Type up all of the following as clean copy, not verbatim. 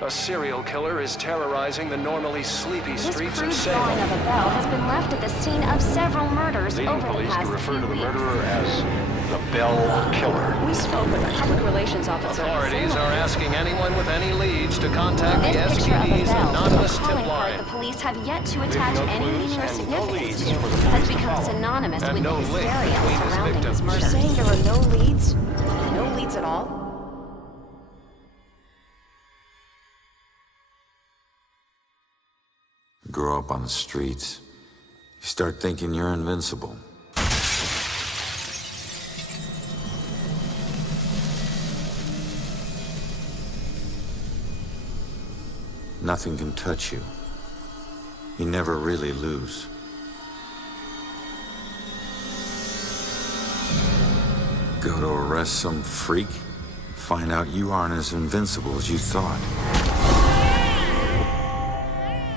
A serial killer is terrorizing the normally sleepy streets of This Salem. crude drawing of a bell has been left at the scene of several murders Leading over the police to past refer few to the weeks. murderer as the Bell Killer. We spoke with a public relations officer. Authorities are asking anyone with any leads to contact the This picture of a SPD's bell, anonymous a tip calling card line. the police have yet to attach no any clues meaning or and no significance leads to, for the has police to become follow. synonymous And with no the link hysteria between the surrounding victims. this murder. You're saying there were no leads? No leads at all? Grow up on the streets. You start thinking you're invincible. Nothing can touch you. You never really lose. Go to arrest some freak, find out you aren't as invincible as you thought.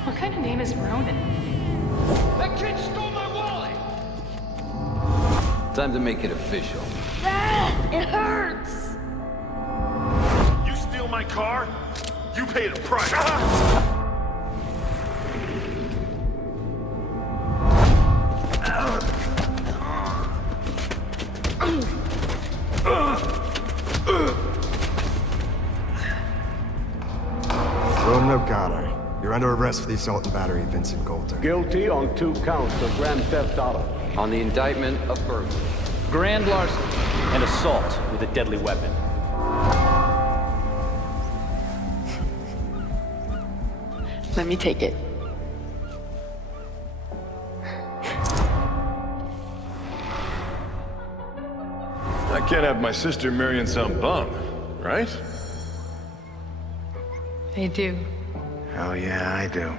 What kind of name is Ronan? That kid stole my wallet! Time to make it official. It hurts! You steal my car? You paid a price. Roman O'Connor, you're under arrest for the assault and battery of Vincent Coulter. Guilty on 2 counts of grand theft auto. On the indictment of burglary. Grand larceny and assault with a deadly weapon. Let me take it. I can't have my sister marrying some bum, right? They do. Hell yeah, I do.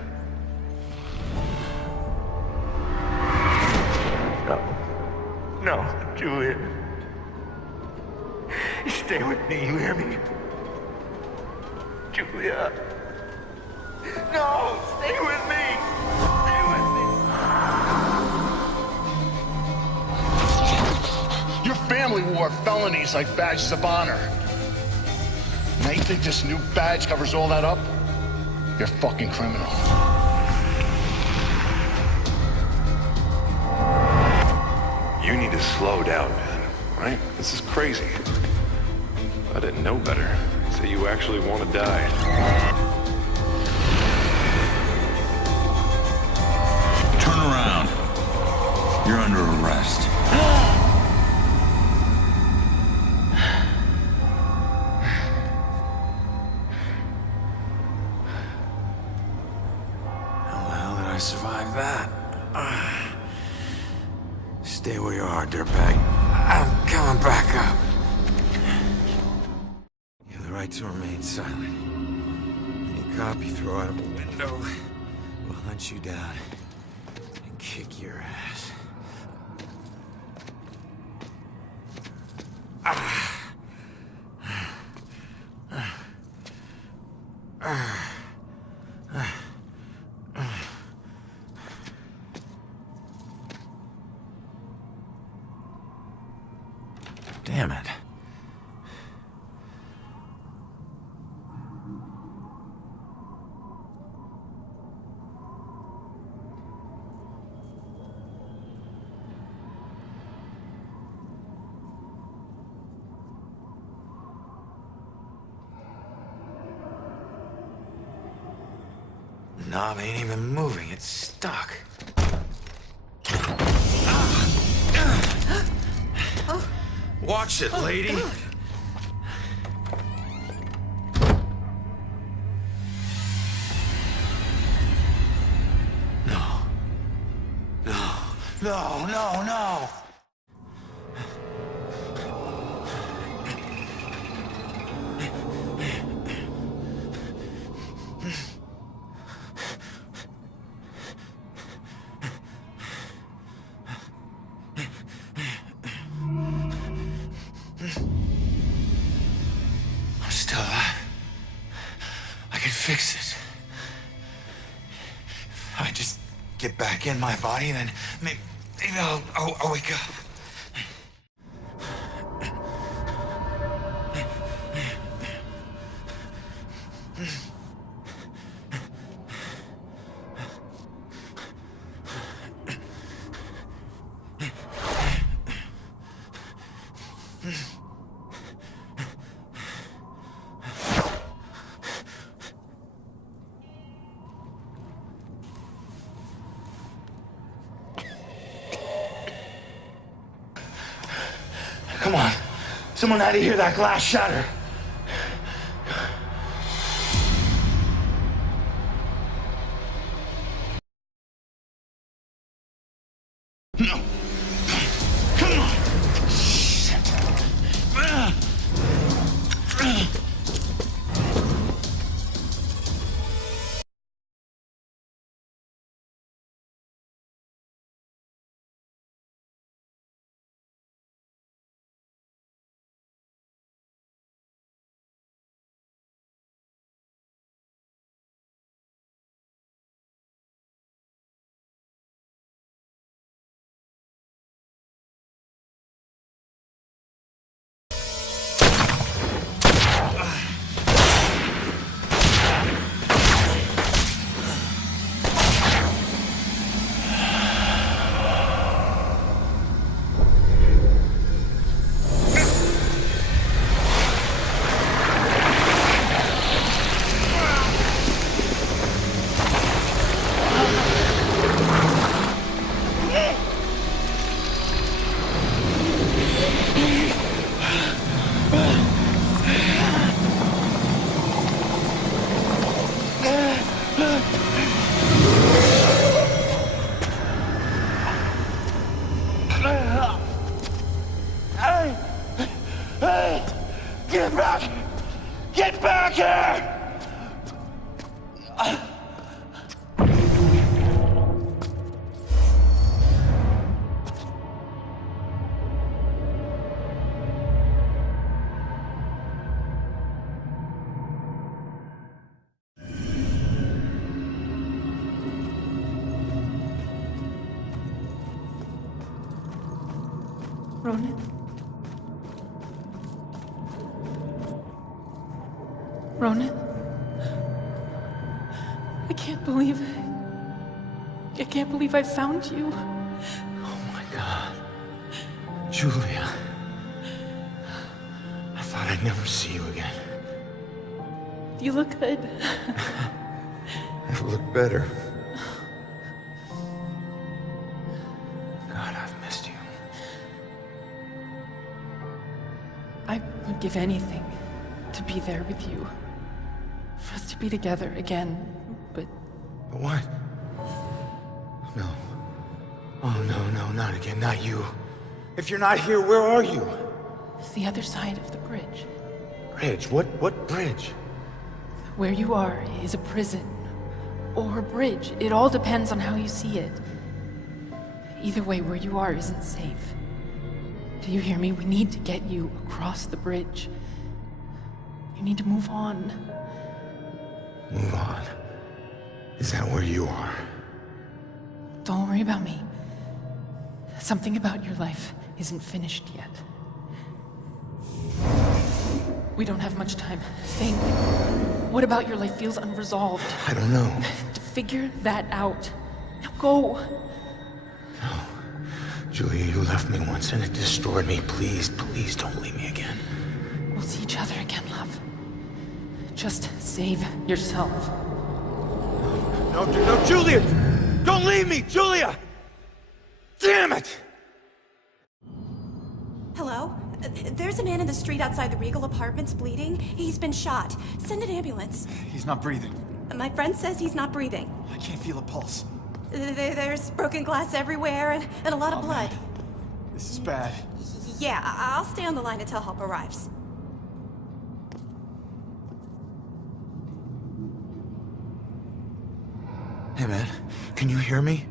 No, Julia. Stay with me, you hear me? Julia. No, stay with me. Stay with me. Your family wore felonies like badges of honor. Now you think this new badge covers all that up? You're a fucking criminal. You need to slow down, man. Right? This is crazy. I didn't know better. So you actually want to die. Turn around. You're under arrest. How the hell did I survive that? Stay where you are, dirtbag. I'm coming back up. You have the right to remain silent. Any cop you throw out of a window will hunt you down and kick your ass. Damn it. The knob ain't even moving, it's stuck. Watch it, lady. No. No. No, no, no. I'm still alive. I can fix this. If I just get back in my body, then maybe I'll wake up. Come on. Someone had to hear that glass shatter. No. Come on. Shit. Hey! Get back! Get back here! Ronan? Ronan? I can't believe it. I can't believe I found you. Oh my God. Julia. I thought I'd never see you again. You look good. Never looked better. God, I've missed you. I would give anything to be there with you. For us to be together again, but... What? No. Oh, no, not again, not you. If you're not here, where are you? It's the other side of the bridge. Bridge? What bridge? Where you are is a prison. Or a bridge. It all depends on how you see it. Either way, where you are isn't safe. Do you hear me? We need to get you across the bridge. You need to move on. Move on? Is that where you are? Don't worry about me. Something about your life isn't finished yet. We don't have much time. Think. What about your life feels unresolved? I don't know. Figure that out. Now go. No. Julia, you left me once and it destroyed me. Please don't leave me again. We'll see each other again, love. Just save yourself. No, Julia! Don't leave me, Julia! Damn it! Hello? There's a man in the street outside the Regal Apartments bleeding. He's been shot. Send an ambulance. He's not breathing. My friend says he's not breathing. I can't feel a pulse. There's broken glass everywhere and a lot of blood. Man. This is bad. Yeah, I'll stay on the line until help arrives. Hey, man, can you hear me?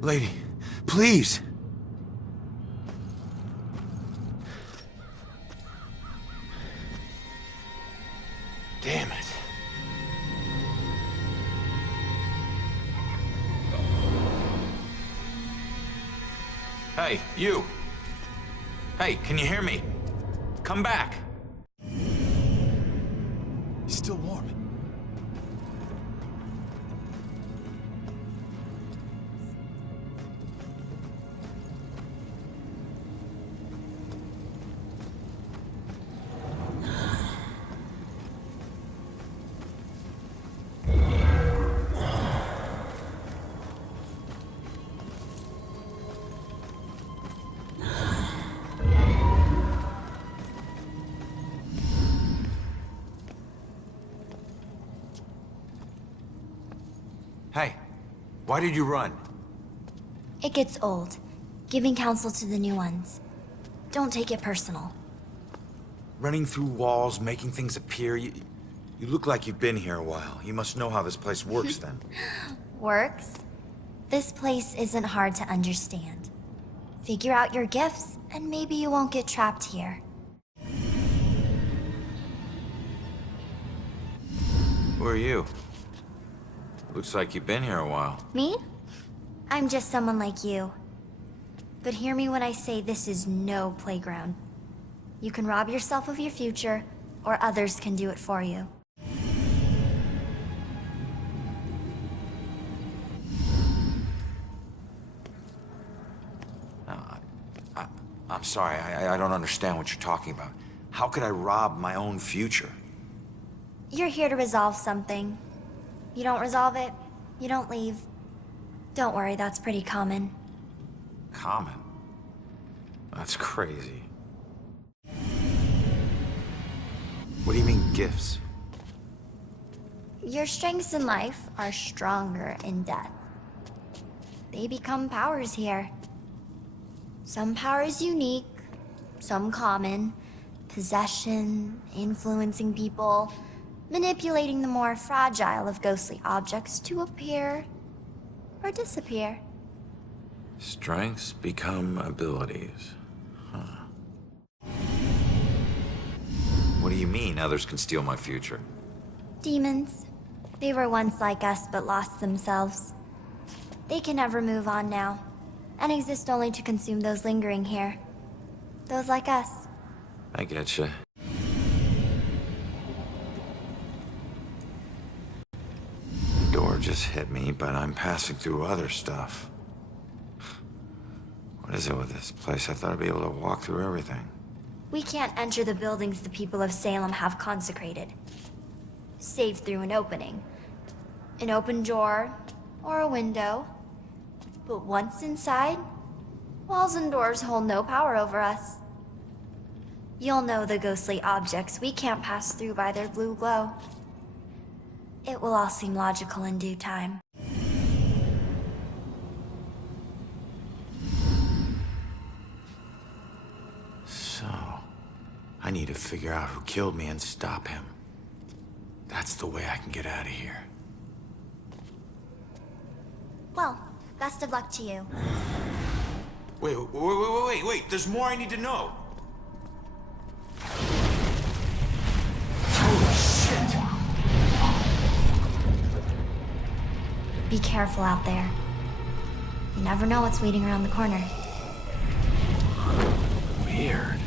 Lady, please! Damn it. Hey, you! Hey, can you hear me? Come back! He's still warm. Why did you run? It gets old, giving counsel to the new ones. Don't take it personal. Running through walls, making things appear. You look like you've been here a while. You must know how this place works then. Works? This place isn't hard to understand. Figure out your gifts, and maybe you won't get trapped here. Who are you? Looks like you've been here a while. Me? I'm just someone like you. But hear me when I say this is no playground. You can rob yourself of your future, or others can do it for you. I'm sorry, I don't understand what you're talking about. How could I rob my own future? You're here to resolve something. You don't resolve it, you don't leave. Don't worry, that's pretty common. Common? That's crazy. What do you mean, gifts? Your strengths in life are stronger in death. They become powers here. Some powers unique, some common. Possession, influencing people, manipulating the more fragile of ghostly objects to appear or disappear. Strengths become abilities. Huh. What do you mean others can steal my future? Demons. They were once like us but lost themselves. They can never move on now, and exist only to consume those lingering here. Those like us. I getcha. The door just hit me, but I'm passing through other stuff. What is it with this place? I thought I'd be able to walk through everything. We can't enter the buildings the people of Salem have consecrated. Save through an opening. An open door, or a window. But once inside, walls and doors hold no power over us. You'll know the ghostly objects we can't pass through by their blue glow. It will all seem logical in due time. So, I need to figure out who killed me and stop him. That's the way I can get out of here. Well, best of luck to you. Wait, there's more I need to know. Be careful out there. You never know what's waiting around the corner. Weird.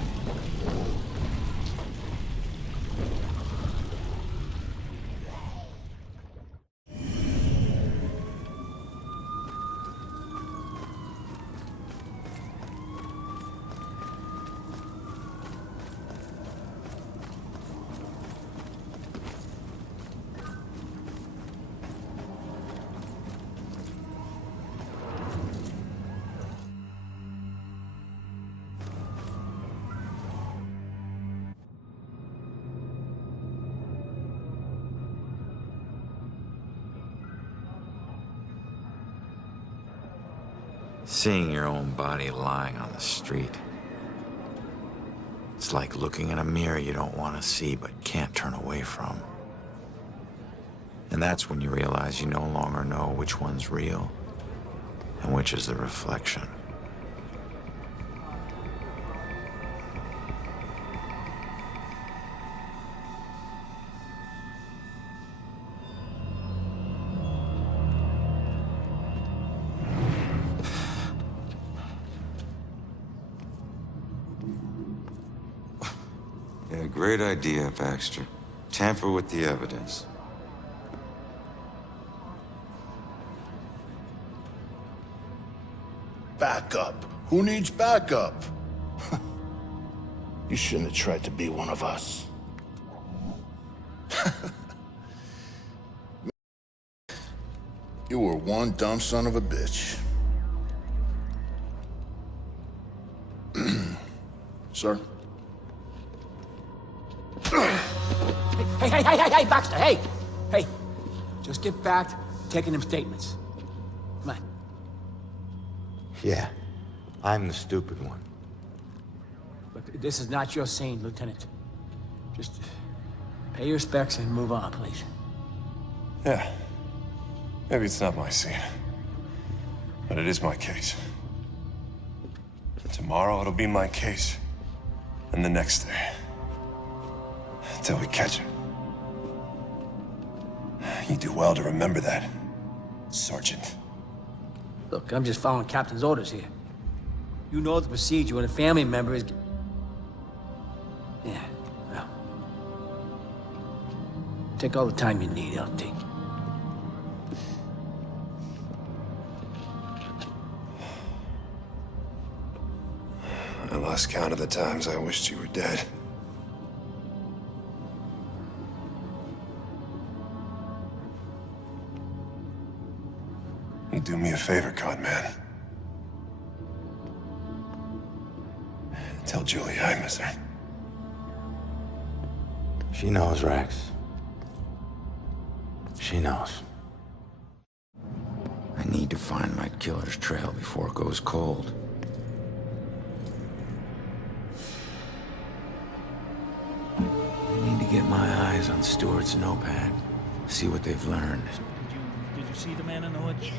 Seeing your own body lying on the street. It's like looking in a mirror you don't want to see but can't turn away from. And that's when you realize you no longer know which one's real and which is the reflection. Yeah, great idea, Baxter. Tamper with the evidence. Backup? Who needs backup? You shouldn't have tried to be one of us. You were one dumb son of a bitch. Sir? Hey, Baxter, hey! Hey, just get back to taking them statements. Come on. Yeah, I'm the stupid one. Look, this is not your scene, Lieutenant. Just pay your respects and move on, please. Yeah. Maybe it's not my scene. But it is my case. Tomorrow it'll be my case. And the next day. Until we catch him. You do well to remember that, Sergeant. Look, I'm just following Captain's orders here. You know the procedure when a family member is... Yeah, well... Take all the time you need, LT. I lost count of the times I wished you were dead. You do me a favor, con man. Tell Julie I miss her. She knows, Rex. She knows. I need to find my killer's trail before it goes cold. I need to get my eyes on Stewart's notepad. See what they've learned. Did you see the man in the hood? Yes.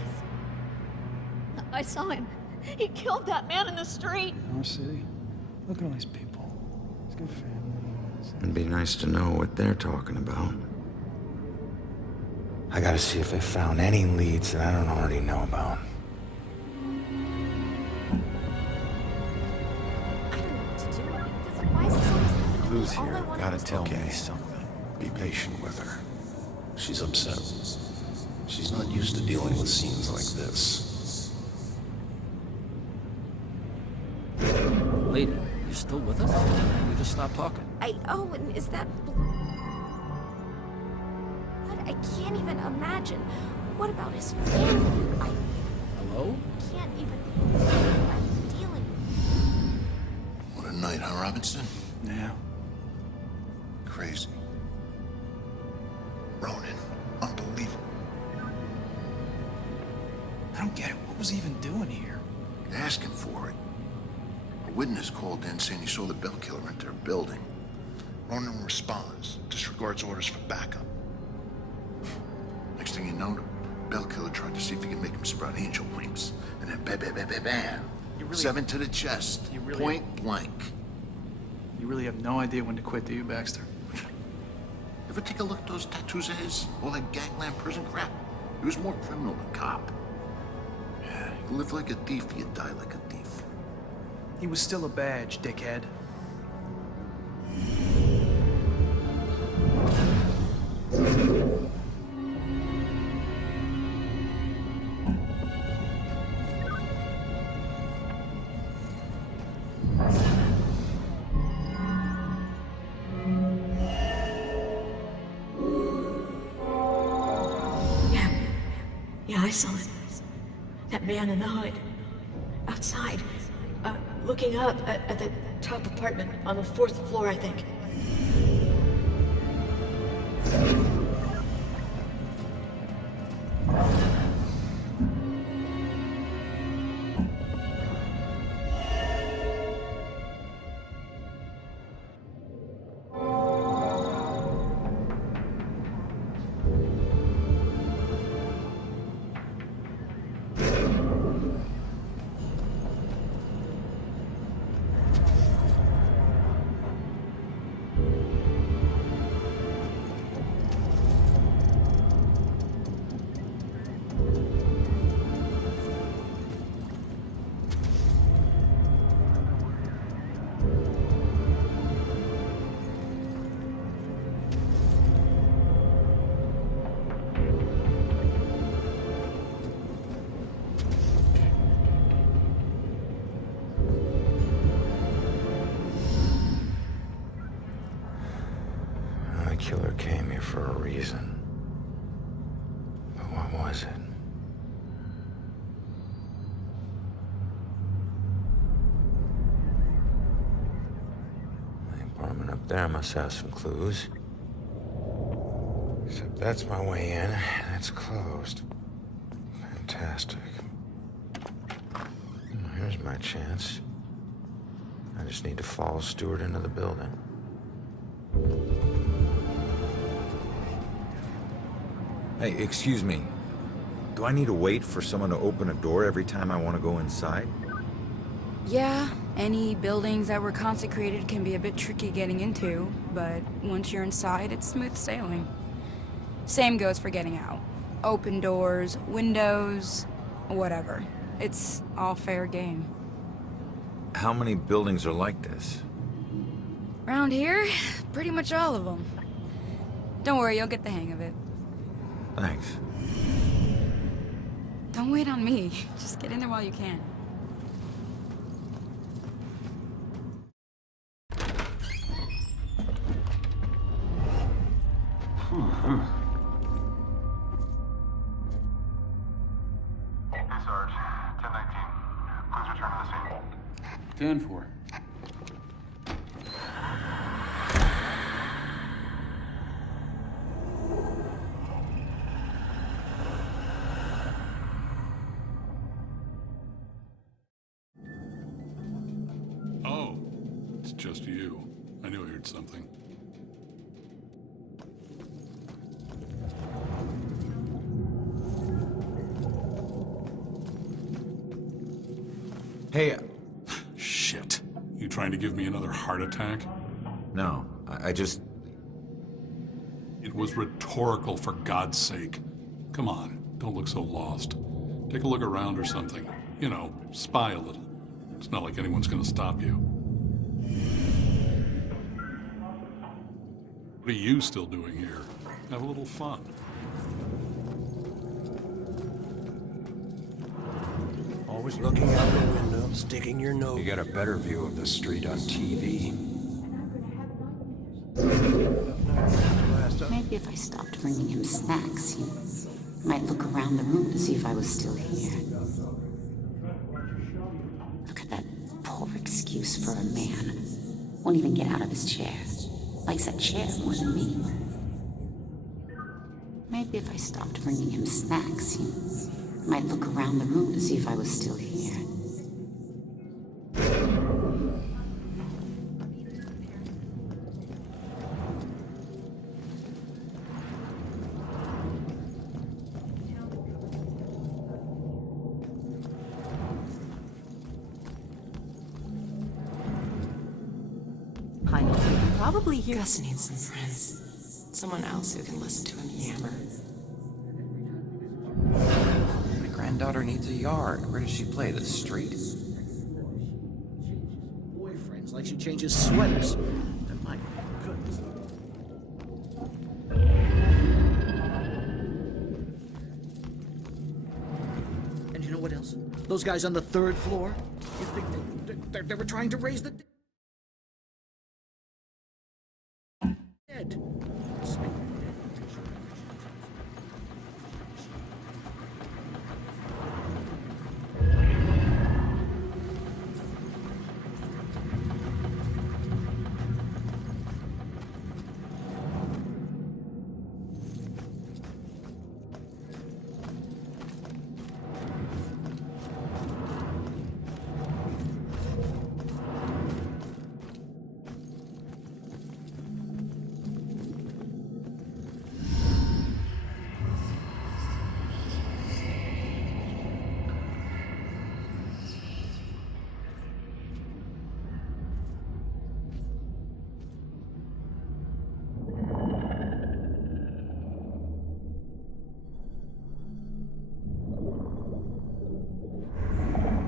I saw him. He killed that man in the street. Our city. Look at all these people. He's got family. It'd be nice to know what they're talking about. I gotta see if they found any leads that I don't already know about. I don't know what to do. Because why is this always happening? Clues All I here. want Gotta is- tell me something. Be patient with her. She's upset. She's not used to dealing with scenes like this. Lady, you still with us? We just stopped talking. Oh, and is that... What? I can't even imagine. What about his family? Hello? I can't even... I'm dealing with... What a night, huh, Robinson? Yeah. Crazy. Ronan, unbelievable. I don't get it. What was he even doing here? Asking for it. A witness called in saying he saw the bell killer enter a building. Ronan responds, disregards orders for backup. Next thing you know, the bell killer tried to see if he could make him sprout angel wings. And then bam, bam, bam, bam, bam. You really- 7 to the chest. You really- Point blank. You really have no idea when to quit, do you, Baxter? Ever take a look at those tattoos of his? All that gangland prison crap? He was more criminal than cop. Yeah, you live like a thief, you die like a thief. He was still a badge, dickhead. Yeah, I saw it. That man in the hood. Outside. Looking up at the top apartment on the 4th floor, I think. The killer came here for a reason. But what was it? The apartment up there must have some clues. Except that's my way in, and it's closed. Fantastic. here's my chance. I just need to follow Stewart into the building. Hey, excuse me. Do I need to wait for someone to open a door every time I want to go inside? Yeah, any buildings that were consecrated can be a bit tricky getting into, but once you're inside, it's smooth sailing. Same goes for getting out. Open doors, windows, whatever. It's all fair game. How many buildings are like this? Around here, pretty much all of them. Don't worry, you'll get the hang of it. Thanks. Don't wait on me. Just get in there while you can. Hey, Sarge. 1019. Please return to the scene. 10-4. Oh, it's just you. I knew I heard something. Hey, Shit. You trying to give me another heart attack? no, I just... It was rhetorical, for God's sake. Come on, don't look so lost. Take a look around or something. You know, spy a little. It's not like anyone's gonna stop you. What are you still doing here? Have a little fun. Always looking out the window, sticking your nose. You get a better view of the street on TV. Maybe if I stopped bringing him snacks, he might look around the room to see if I was still here. Look at that poor excuse for a man. Won't even get out of his chair. Likes that chair more than me. Maybe if I stopped bringing him snacks, he might look around the room to see if I was still here. I know. You can probably hear. Gus needs some friends. Someone else who can listen to him yammer. My granddaughter needs a yard. Where does she play? The street? Boyfriends like she changes sweaters. And my goodness. And you know what else? Those guys on the 3rd floor? You think they were trying to raise the dead?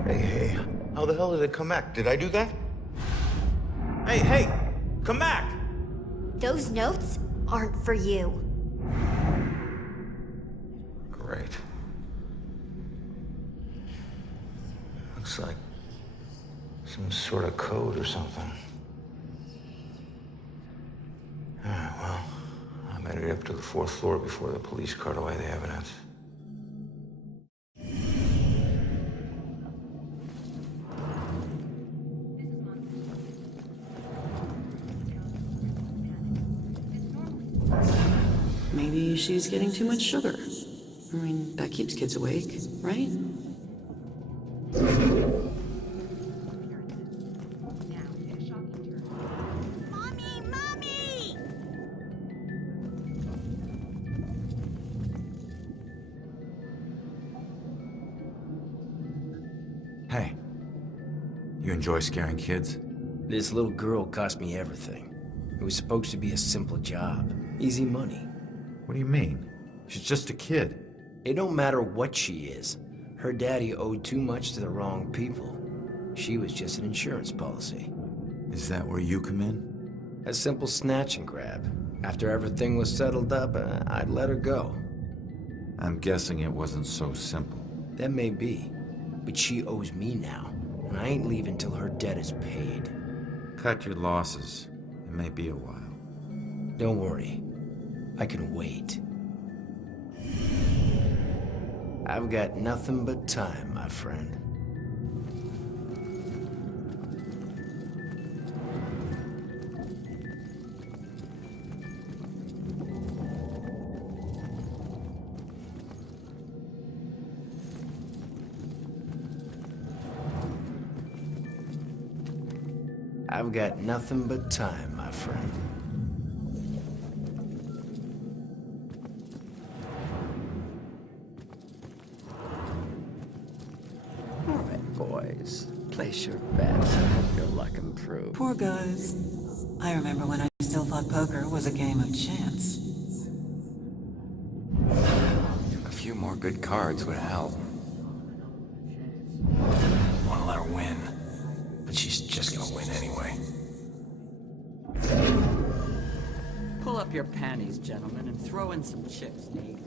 Hey, how the hell did it come back? Did I do that? Hey, come back! Those notes aren't for you. Great. Looks like some sort of code or something. Alright, well, I made it up to the 4th floor before the police cart away the evidence. Maybe she's getting too much sugar. I mean, that keeps kids awake, right? enjoy scaring kids? This little girl cost me everything. It was supposed to be a simple job. Easy money. What do you mean? She's just a kid. It don't matter what she is. Her daddy owed too much to the wrong people. She was just an insurance policy. Is that where you come in? A simple snatch and grab. After everything was settled up, I'd let her go. I'm guessing it wasn't so simple. That may be, but she owes me now, and I ain't leaving till her debt is paid. Cut your losses. It may be a while. Don't worry. I can wait. I've got nothing but time, my friend. I've got nothing but time, my friend. All right, boys. Place your bets and hope your luck improves. Poor guys. I remember when I still thought poker was a game of chance. A few more good cards would help. Want to let her win, but she's just gonna win anyway. Pull up your panties, gentlemen, and throw in some chips, Nate.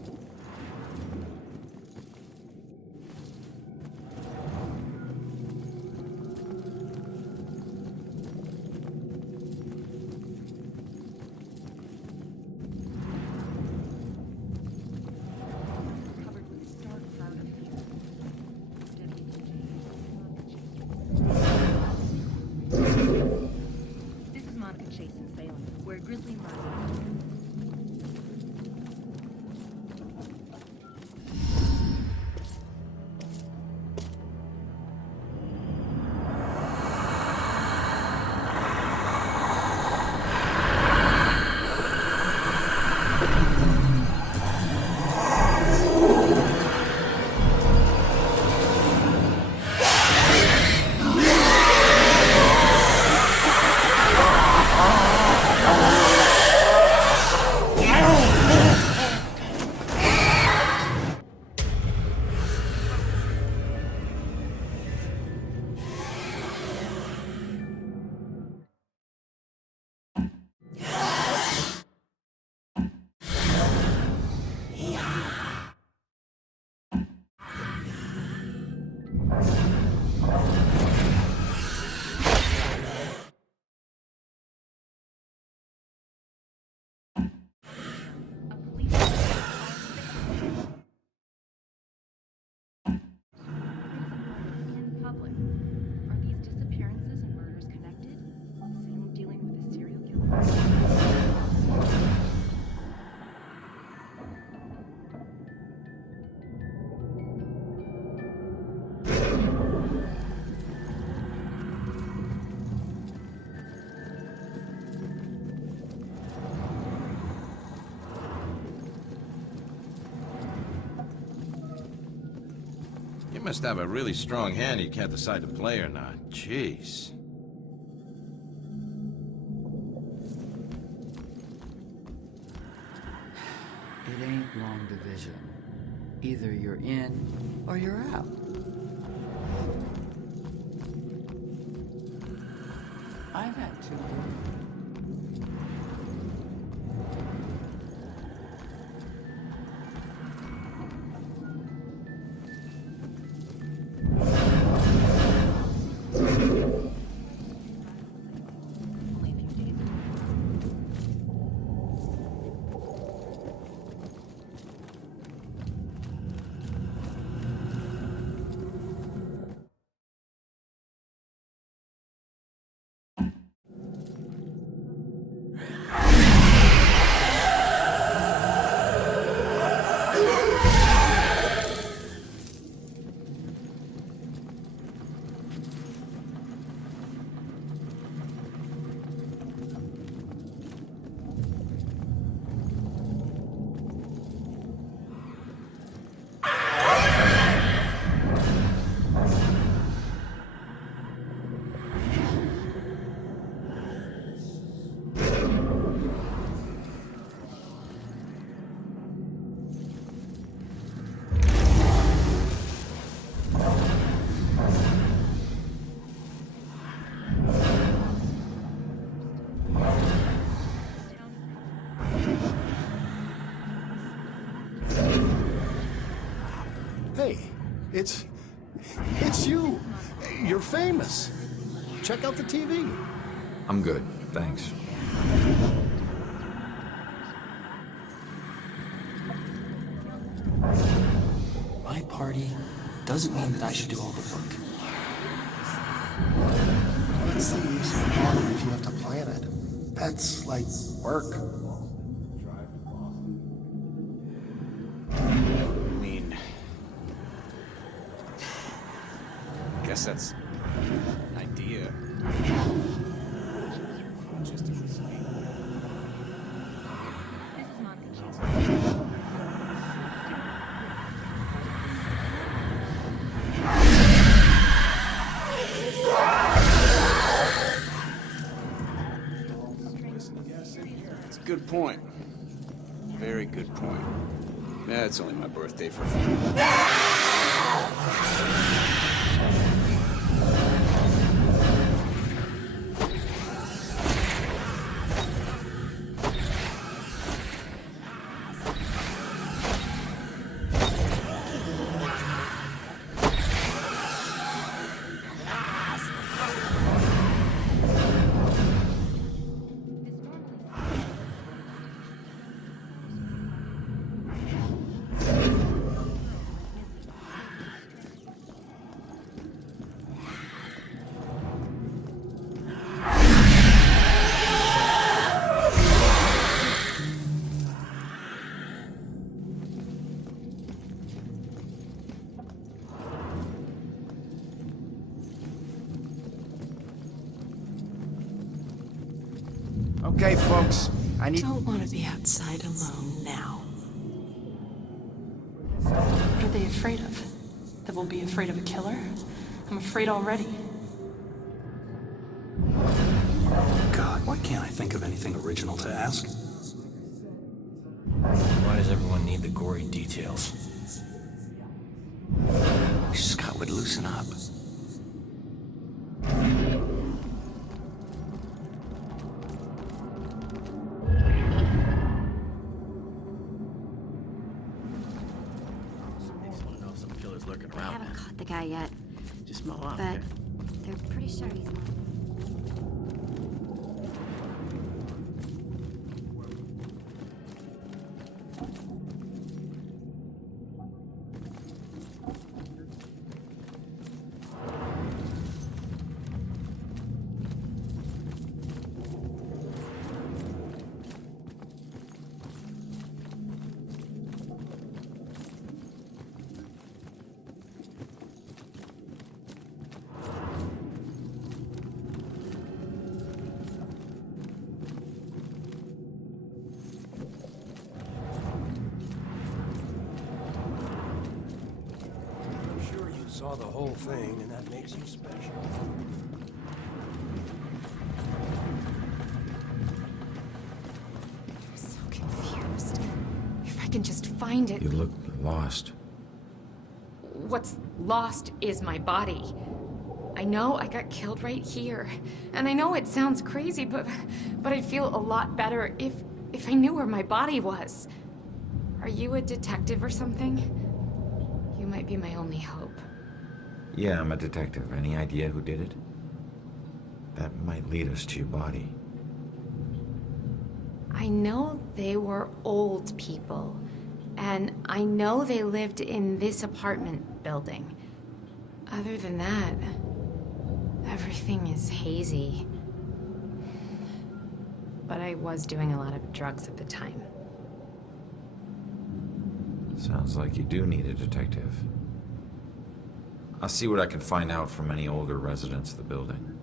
You must have a really strong hand you can't decide to play or not. Jeez. It ain't long division. Either you're in or you're out. I've had two. It's you. You're famous. Check out the TV. I'm good, thanks. My party doesn't mean that I should do all the work. What's the use of a party if you have to plan it? That's like work. I mean, I guess that's an idea. Just a mistake. It's a good point. Very good point. Yeah, it's only my birthday for fun. Okay, folks, I need... Don't want to be outside alone now. What are they afraid of? That we'll be afraid of a killer? I'm afraid already. God, why can't I think of anything original to ask? Why does everyone need the gory details? Wish Scott would loosen up. Lurking I around. haven't caught the guy yet, Just smell out. but they're pretty sure he's not. Saw the whole thing, and that makes you special. I'm so confused. If I can just find it. You look lost. What's lost is my body. I know I got killed right here. And I know it sounds crazy, but I'd feel a lot better if I knew where my body was. Are you a detective or something? You might be my only hope. Yeah, I'm a detective. Any idea who did it? That might lead us to your body. I know they were old people, and I know they lived in this apartment building. Other than that, everything is hazy. But I was doing a lot of drugs at the time. Sounds like you do need a detective. I'll see what I can find out from any older residents of the building.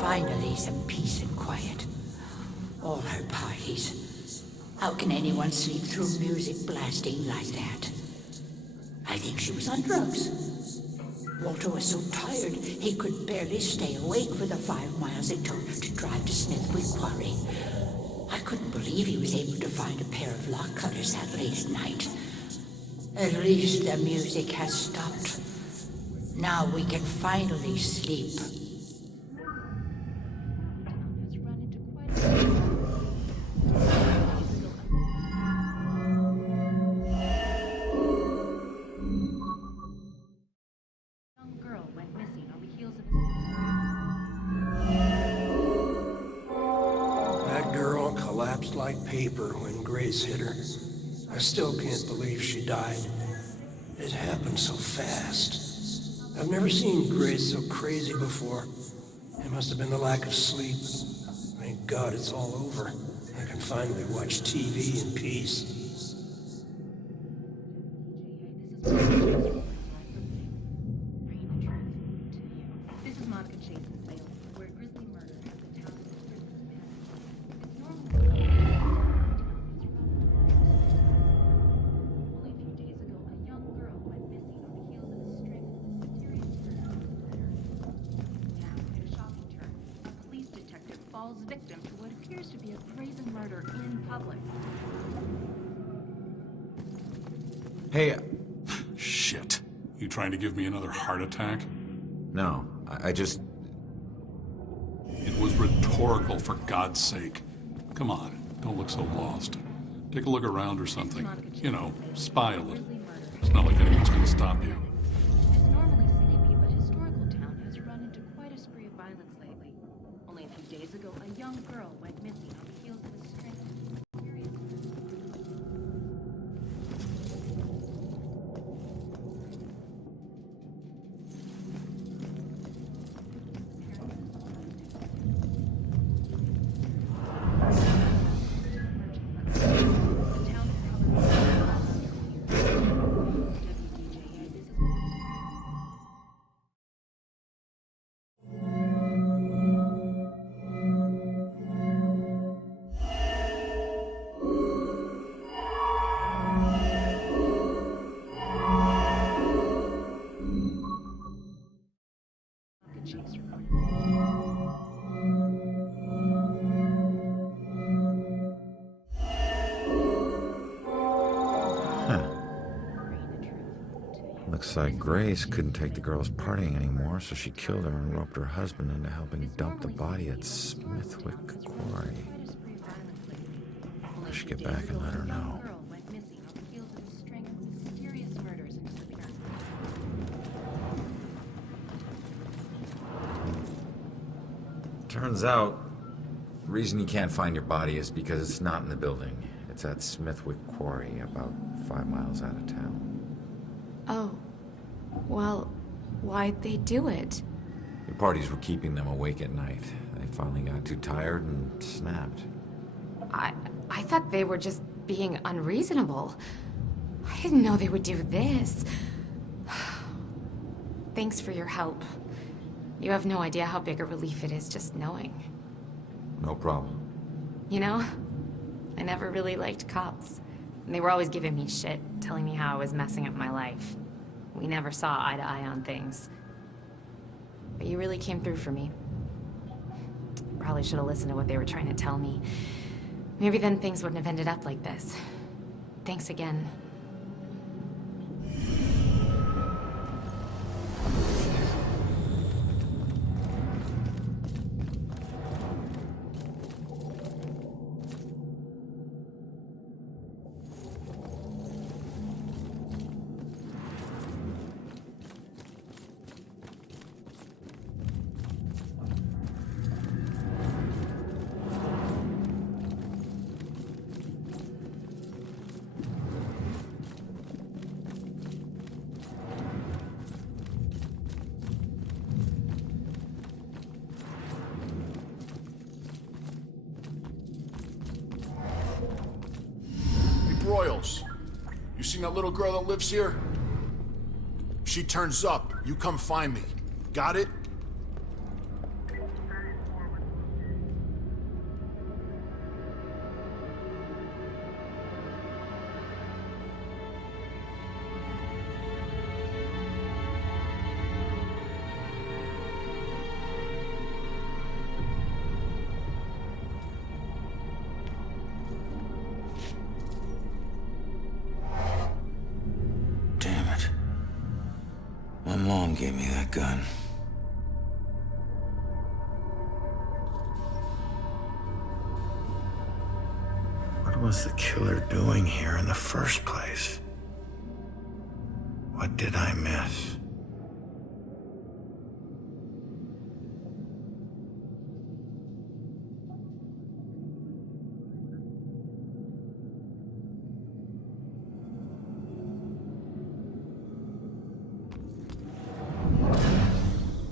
Finally, some peace and quiet. All her parties. How can anyone sleep through music blasting like that? I think she was on drugs. Walter was so tired he could barely stay awake for the 5 miles it took to drive to Smithwick Quarry. I couldn't believe he was able to find a pair of lock cutters that late at night. At least the music has stopped. Now we can finally sleep. That girl collapsed like paper when Grace hit her. I still can't believe she died. It happened so fast. I've never seen Grace so crazy before. It must have been the lack of sleep. Thank God it's all over. I can finally watch TV in peace. Victim to what appears to be a brazen murder in public. Hey, Shit. You trying to give me another heart attack? no, I just... It was rhetorical, for God's sake. Come on, don't look so lost. Take a look around or something. You know, spy a little. It's not like anyone's gonna stop you. It's normally sleepy, but historical town has run into quite a spree of violence lately. Only a few days ago, a young girl went missing on the heels of a string of mysterious Looks like Grace couldn't take the girls partying anymore, so she killed her and roped her husband into helping dump the body at Smithwick Quarry. I should get back and let her know. Turns out, the reason you can't find your body is because it's not in the building. It's at Smithwick Quarry, about 5 miles out of town. Oh. Well, why'd they do it? The parties were keeping them awake at night. They finally got too tired and snapped. I thought they were just being unreasonable. I didn't know they would do this. Thanks for your help. You have no idea how big a relief it is just knowing. No problem. You know, I never really liked cops. And they were always giving me shit, telling me how I was messing up my life. We never saw eye to eye on things. But you really came through for me. Probably should have listened to what they were trying to tell me. Maybe then things wouldn't have ended up like this. Thanks again. Royals, you seen that little girl that lives here? If she turns up, you come find me. Got it? My mom gave me that gun. What was the killer doing here in the first place? What did I miss?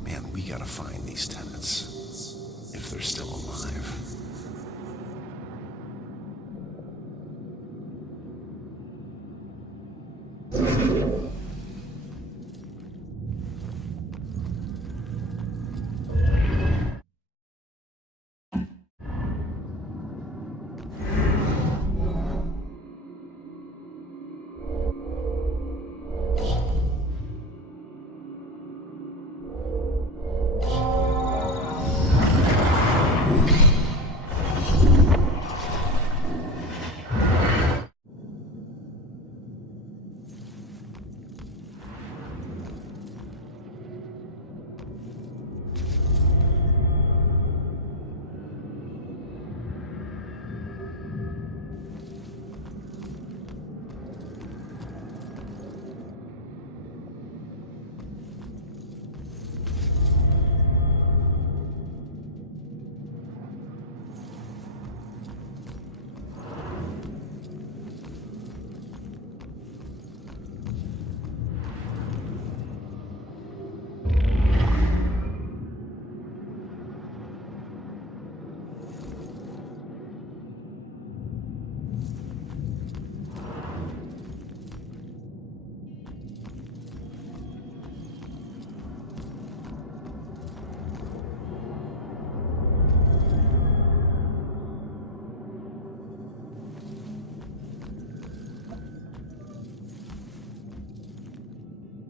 Man, we gotta find these tenants. If they're still alive.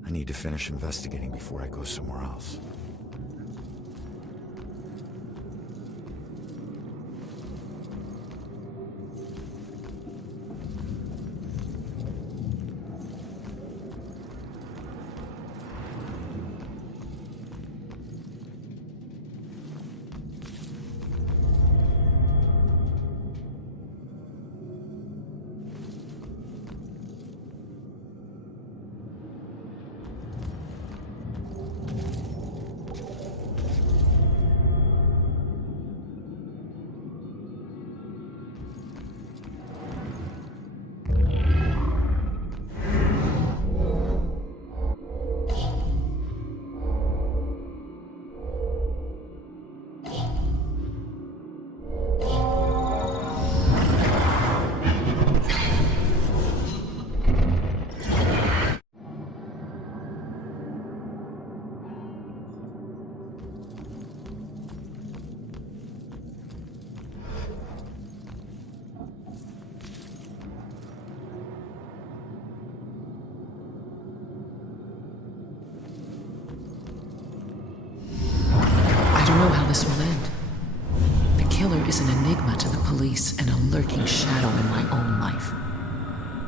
I need to finish investigating before I go somewhere else. I don't know how this will end. The killer is an enigma to the police and a lurking shadow in my own life.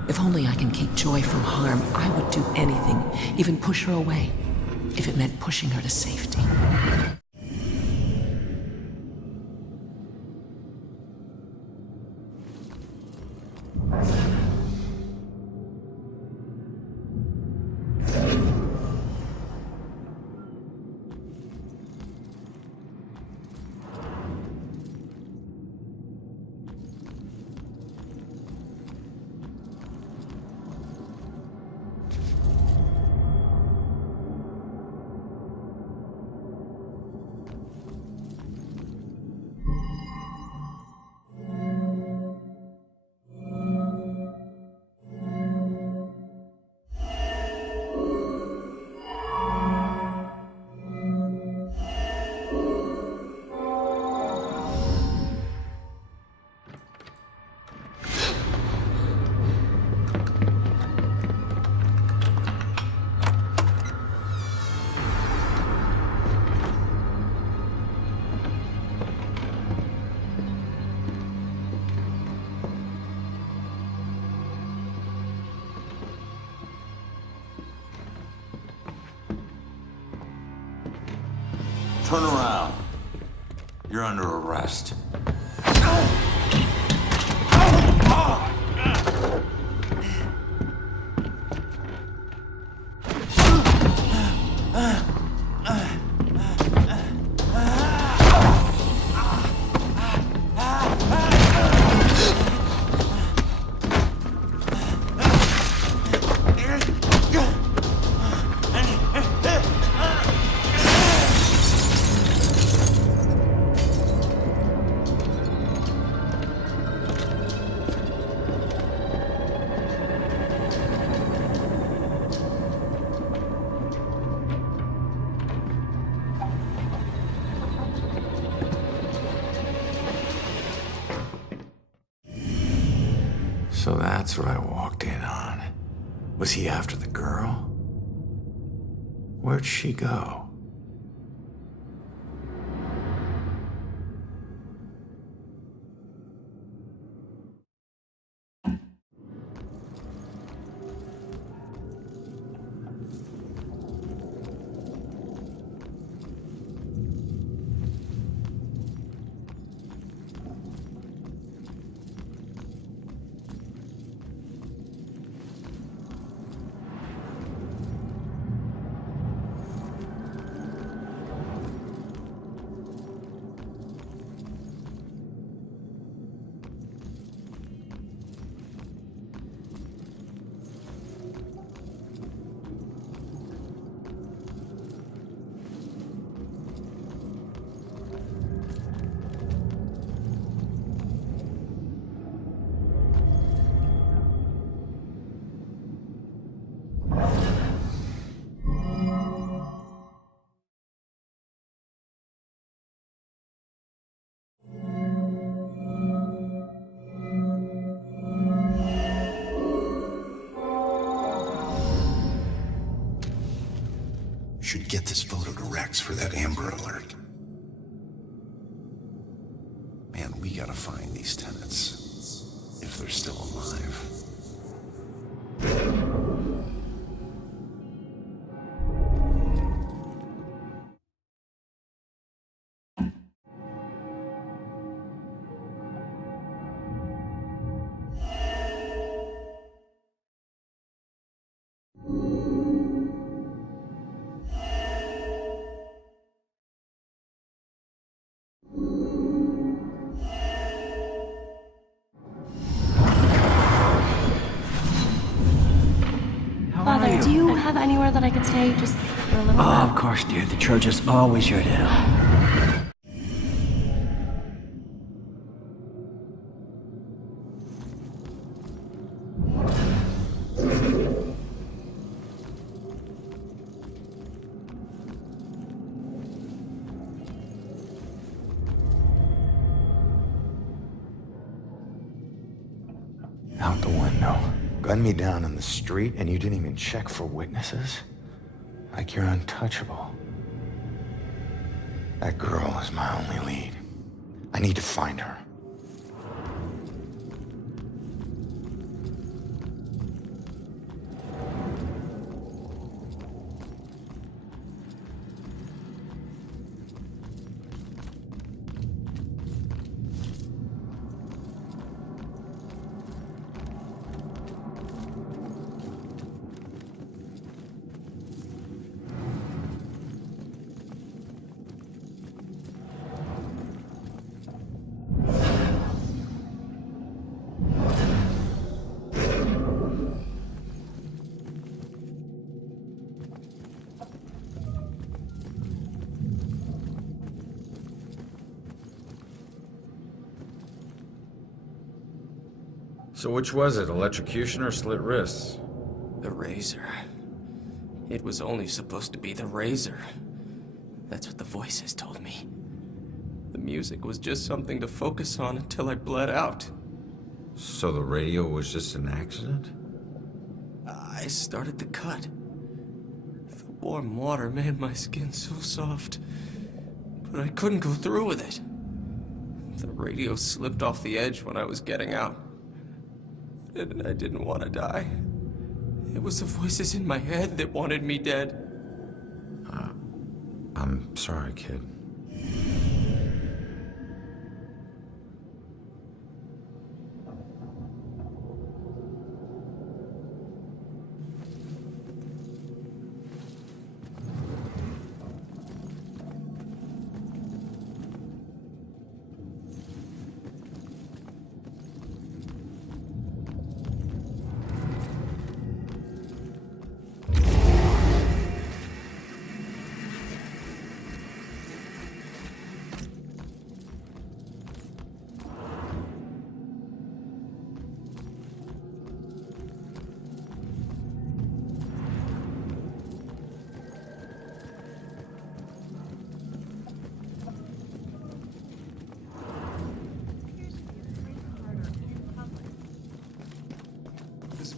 If only I can keep Joy from harm, I would do anything, even push her away, if it meant pushing her to safety. Turn around. You're under arrest. So that's what I walked in on. Was he after the girl? Where'd she go? Should get this photo to Rex for that Amber Alert. Man, we gotta find these tenants. If they're still alive. Father, do you have anywhere that I could stay just for a little Oh, while? of course, dear. The church is always your to help. Out the window. Gunned me down in the street, and you didn't even check for witnesses? Like you're untouchable. That girl is my only lead. I need to find her. So which was it, electrocution or slit wrists? The razor. It was only supposed to be the razor. That's what the voices told me. The music was just something to focus on until I bled out. So the radio was just an accident? I started the cut. The warm water made my skin so soft, but I couldn't go through with it. The radio slipped off the edge when I was getting out. And I didn't want to die. It was the voices in my head that wanted me dead. I'm sorry, kid.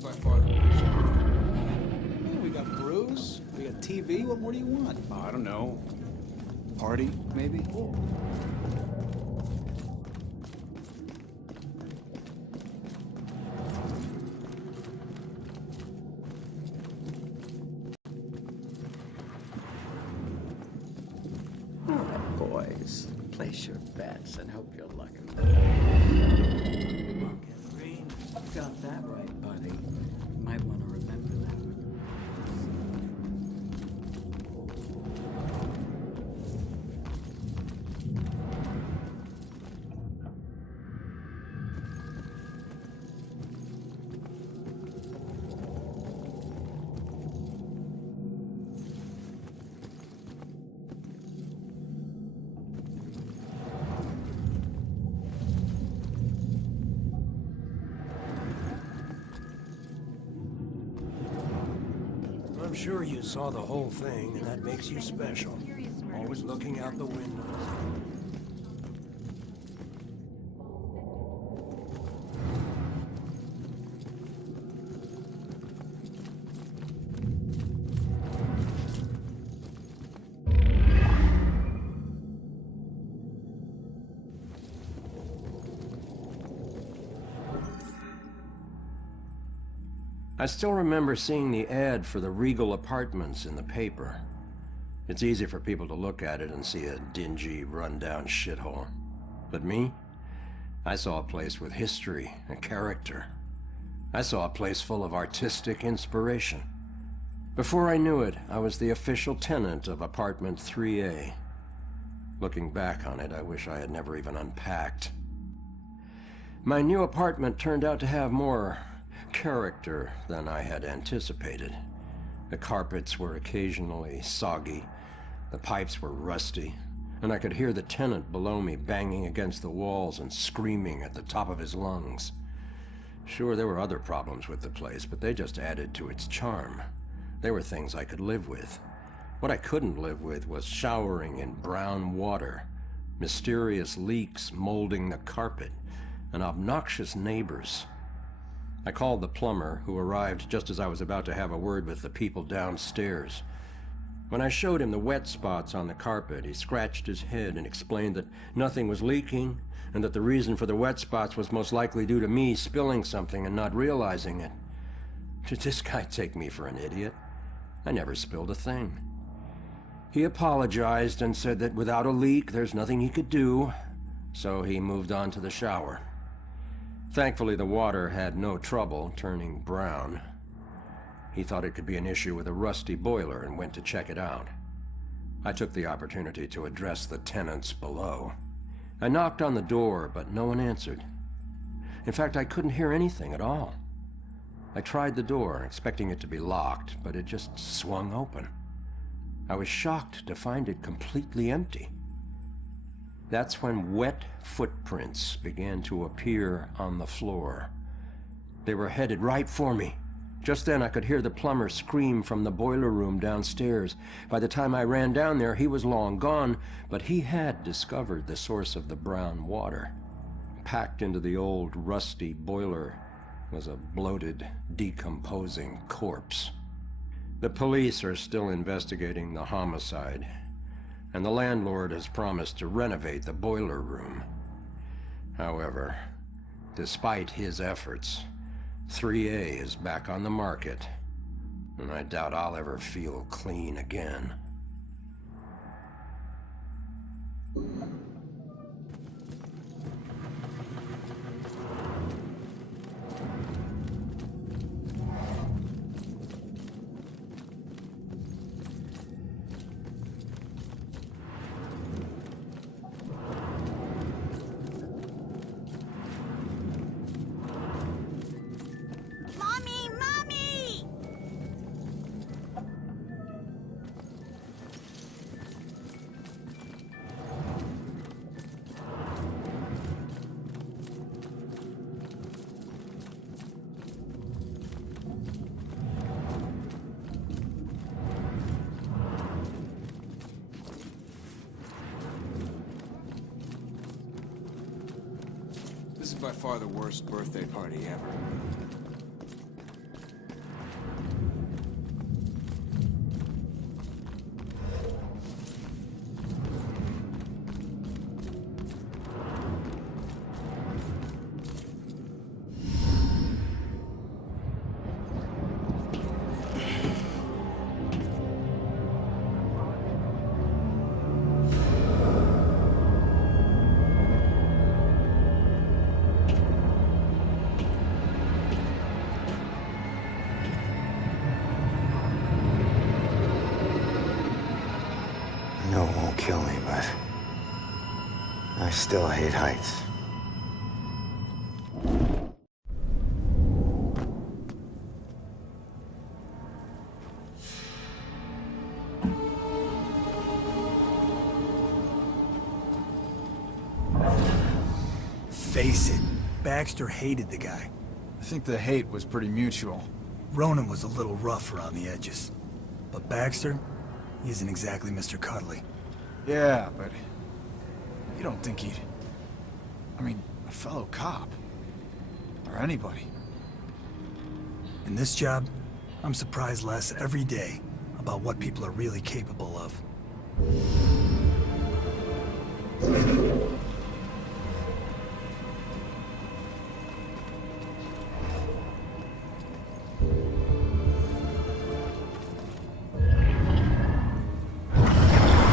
by far the worst. We got brews, we got TV. What more do you want? I don't know. Party, maybe? All right, boys. Place your bets and hope you're lucky. Green, you got that right, buddy. Might want to remember that. I'm sure you saw the whole thing, and that makes you special. Always looking out the windows. I still remember seeing the ad for the Regal Apartments in the paper. It's easy for people to look at it and see a dingy, run-down shithole. But me? I saw a place with history and character. I saw a place full of artistic inspiration. Before I knew it, I was the official tenant of apartment 3A. Looking back on it, I wish I had never even unpacked. My new apartment turned out to have more character than I had anticipated. The carpets were occasionally soggy, the pipes were rusty, and I could hear the tenant below me banging against the walls and screaming at the top of his lungs. Sure, there were other problems with the place, but they just added to its charm. They were things I could live with. What I couldn't live with was showering in brown water, mysterious leaks molding the carpet, and obnoxious neighbors. I called the plumber, who arrived just as I was about to have a word with the people downstairs. When I showed him the wet spots on the carpet, he scratched his head and explained that nothing was leaking, and that the reason for the wet spots was most likely due to me spilling something and not realizing it. Did this guy take me for an idiot? I never spilled a thing. He apologized and said that without a leak, there's nothing he could do, so he moved on to the shower. Thankfully, the water had no trouble turning brown. He thought it could be an issue with a rusty boiler and went to check it out. I took the opportunity to address the tenants below. I knocked on the door, but no one answered. In fact, I couldn't hear anything at all. I tried the door, expecting it to be locked, but it just swung open. I was shocked to find it completely empty. That's when wet footprints began to appear on the floor. They were headed right for me. Just then I could hear the plumber scream from the boiler room downstairs. By the time I ran down there, he was long gone, but he had discovered the source of the brown water. Packed into the old, rusty boiler was a bloated, decomposing corpse. The police are still investigating the homicide, and the landlord has promised to renovate the boiler room. However, despite his efforts, 3A is back on the market, and I doubt I'll ever feel clean again. This is by far the worst birthday party ever. still hate heights. Face it, Baxter hated the guy. I think the hate was pretty mutual. Ronan was a little rough around the edges. But Baxter, he isn't exactly Mr. Cuddly. Yeah, but you don't think he'd... I mean, a fellow cop. Or anybody. In this job, I'm surprised less every day about what people are really capable of.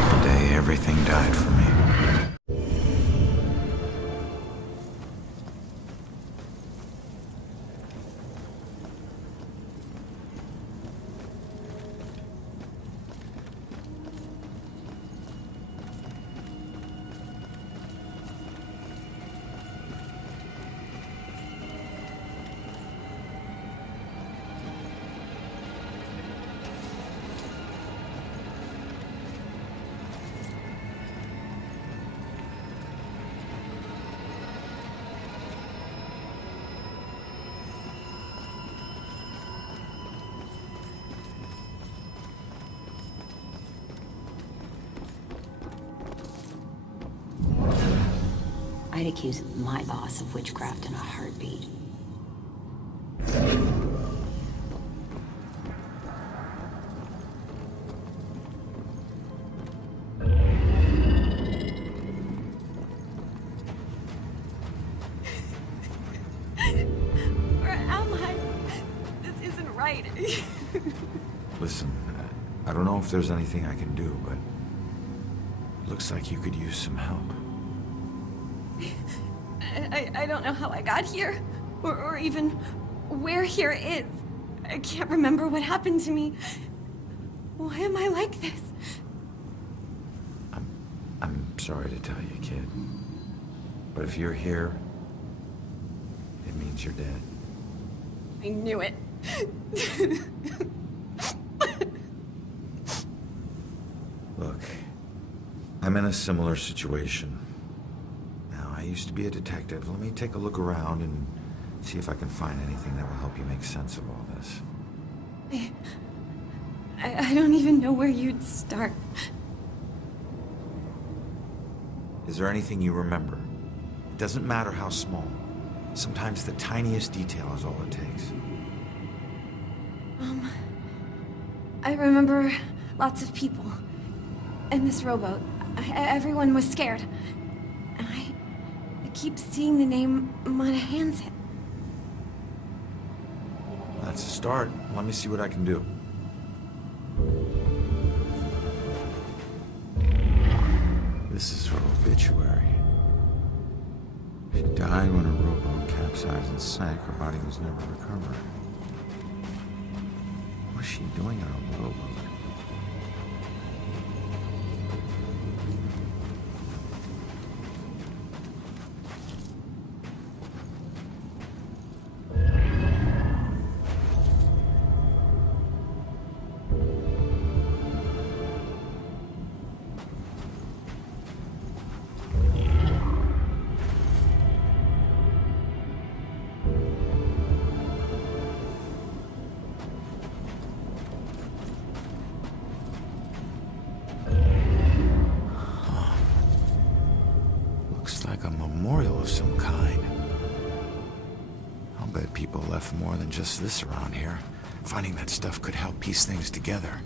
The day everything died for me. I'd accuse my boss of witchcraft in a heartbeat. Where am I? This isn't right. Listen, I don't know if there's anything I can do, but it looks like you could use some help. I don't know how I got here, or even where here is. I can't remember what happened to me. Why am I like this? I'm sorry to tell you, kid. But if you're here, it means you're dead. I knew it. Look, I'm in a similar situation. Now, I used to be a detective. Let me take a look around and see if I can find anything that will help you make sense of all this. I don't even know where you'd start. Is there anything you remember? It doesn't matter how small. Sometimes the tiniest detail is all it takes. I remember lots of people. And this rowboat. Everyone was scared. And I keep seeing the name Monahan's. That's a start. Let me see what I can do. This is her obituary. She died when her rowboat capsized and sank. Her body was never recovered. What was she doing in a rowboat? Looks like a memorial of some kind. I'll bet people left more than just this around here. Finding that stuff could help piece things together.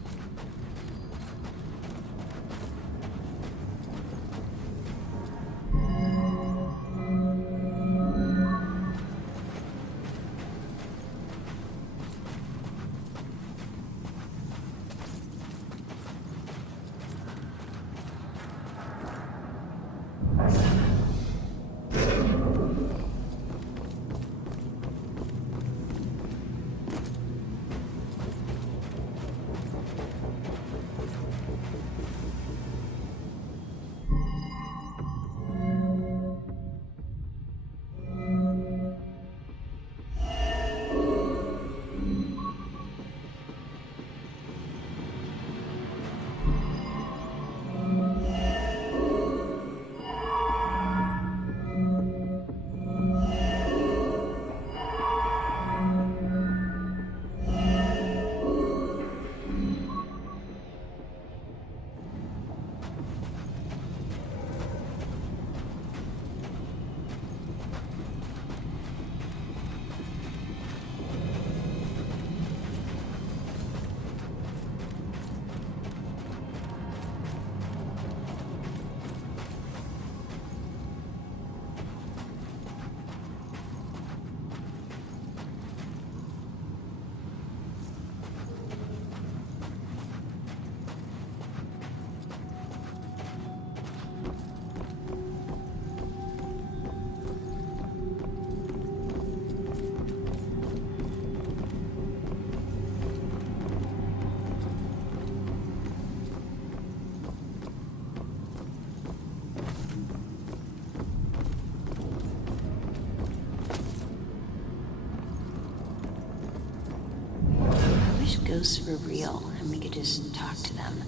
wish ghosts were real and we could just talk to them.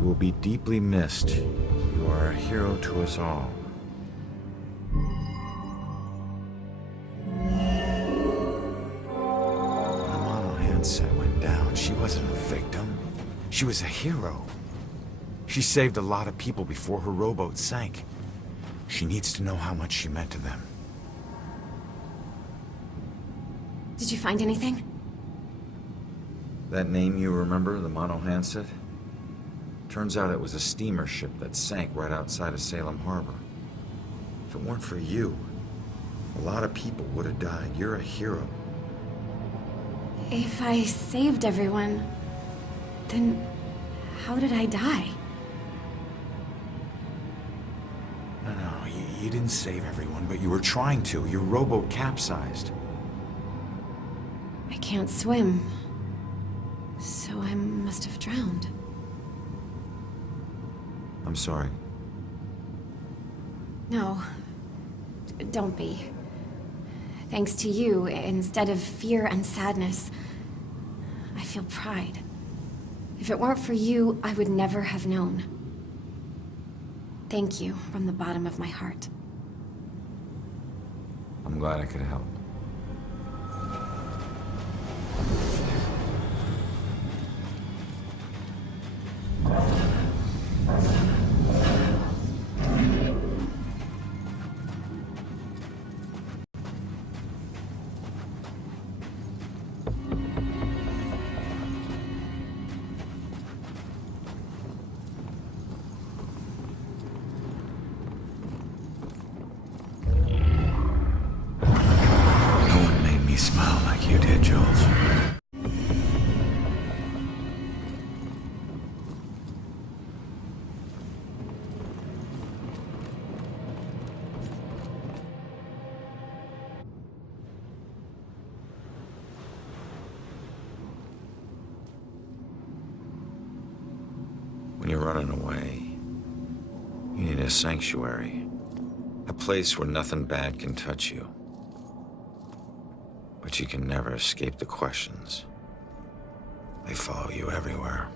You will be deeply missed. You are a hero to us all. Amano Hansen went down. She wasn't a victim. She was a hero. She saved a lot of people before her rowboat sank. She needs to know how much she meant to them. Did you find anything? That name you remember, the Mono Hanset? Turns out it was a steamer ship that sank right outside of Salem Harbor. If it weren't for you, a lot of people would have died. You're a hero. If I saved everyone, then how did I die? No, you didn't save everyone, but you were trying to. Your rowboat capsized. I can't swim, so I must have drowned. I'm sorry. No, don't be. Thanks to you, instead of fear and sadness, I feel pride. If it weren't for you, I would never have known. Thank you from the bottom of my heart. I'm glad I could help. running away. You need a sanctuary. A place where nothing bad can touch you. But you can never escape the questions. They follow you everywhere.